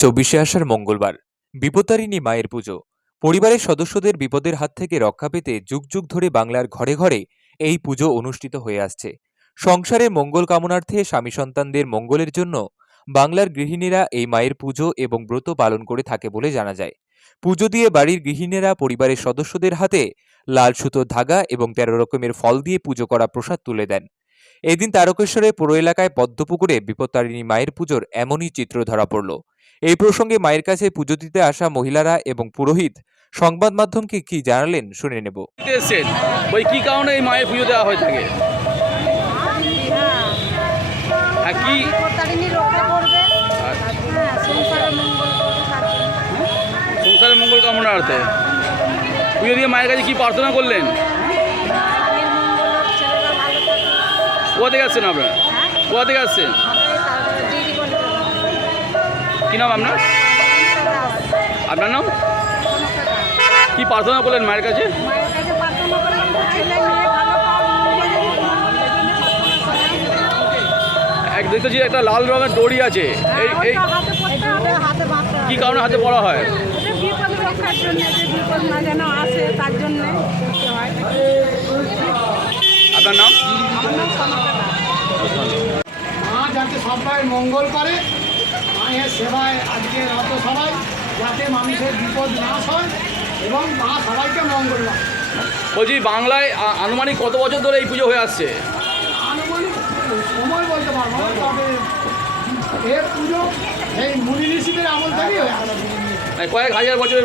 চব্বিশে আসার মঙ্গলবার, বিপত্তারিণী মায়ের পুজো। পরিবারের সদস্যদের বিপদের হাত থেকে রক্ষা পেতে যুগ যুগ ধরে বাংলার ঘরে ঘরে এই পুজো অনুষ্ঠিত হয়ে আসছে। সংসারের মঙ্গল কামনার্থে স্বামী সন্তানদের মঙ্গলের জন্য বাংলার গৃহিণীরা এই মায়ের পুজো এবং ব্রত পালন করে থাকে বলে জানা যায়। পুজো দিয়ে বাড়ির গৃহিণীরা পরিবারের সদস্যদের হাতে লাল সুতোর ধাগা এবং তেরো রকমের ফল দিয়ে পুজো করা প্রসাদ তুলে দেন। এদিন তারকেশ্বরের পুরো এলাকায় পদ্মপুকুরে বিপত্তারিণী মায়ের পুজোর এমনই চিত্র ধরা পড়ল। এই প্রসঙ্গে মায়ের কাছে পুজো দিতে আসা মহিলারা এবং পুরোহিত সংবাদ মাধ্যমকে কি জানালেন শুনে নেব। ওই কি কারণে এই মায়ের পুজো দেওয়া হয়ে থাকে? হ্যাঁ কি? সংসারের মঙ্গল কামনার্থে পুজো দিয়ে মায়ের কাছে কি প্রার্থনা করলেন? কোথা থেকে আসছেন আপনারা? কোথা থেকে আসছেন? কি নাম আপনার আপনার নাম কি প্রার্থনা করলেন মায়ের কাছে। এক দেখতেছি একটা লাল রঙের দড়ি আছে এই এই। কি কারণে হাতে পড়া হয় আপনার নাম যাতে সবাই মঙ্গল করে মায়ের সেবায় আজকে রত সবাই যাতে মানুষের বিপদ নাশ হয় এবং মা সবাইকে মঙ্গল বলছি বাংলায় আনুমানিক কত বছর ধরে এই পুজো হয়ে আসছে? আনুমানিক সময় বলতে পারব তবে পুজো এই মুনি ঋষিদের আমল থেকেই হয়ে আসছে। মানে কয়েক হাজার বছরের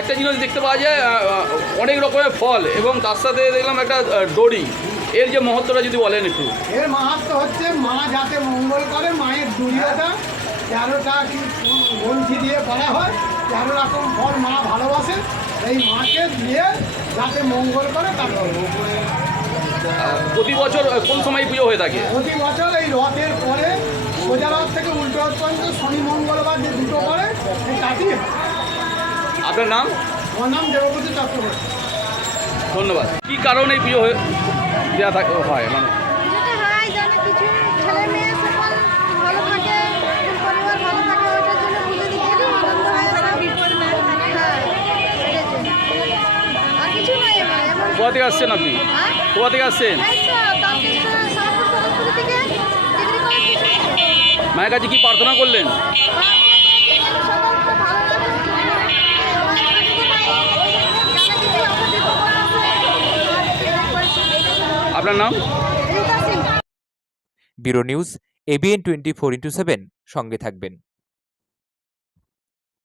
একটা জিনিস দেখতে পাওয়া যায় অনেক রকমের ফল এবং তার সাথে দেখলাম একটা দড়ি। এর যে মহত্বটা যদি বলেন একটু। এর মাহাত্ম হচ্ছে মা যাতে মঙ্গল করে মায়ের দুর্গতা তেরোটা কি গ্রন্থি দিয়ে করা হয় তেরো রকম ফল মা ভালোবাসে এই মাকে দিয়ে যাতে মঙ্গল করে তার প্রতি বছর কোন সময় পুজো হয়ে থাকে? প্রতি বছর এই রথের পরে সোজা রথ থেকে উল্টো রথ পর্যন্ত শনি মঙ্গলবার যে দুটো করে তাতেই আপনার নাম? আমার নাম দেবপতি চক্রবর্তী ধন্যবাদ। কি কারণে পুজো হয়ে দেওয়া থাকে হয় মানে হয় কোথা থেকে আসছেন আপনি? হ্যাঁ? কোথা থেকে আসছেন? মায়ের কাছে কি প্রার্থনা করলেন? আপনার নাম? Bureau news ABN twenty four into seven সঙ্গে থাকবেন।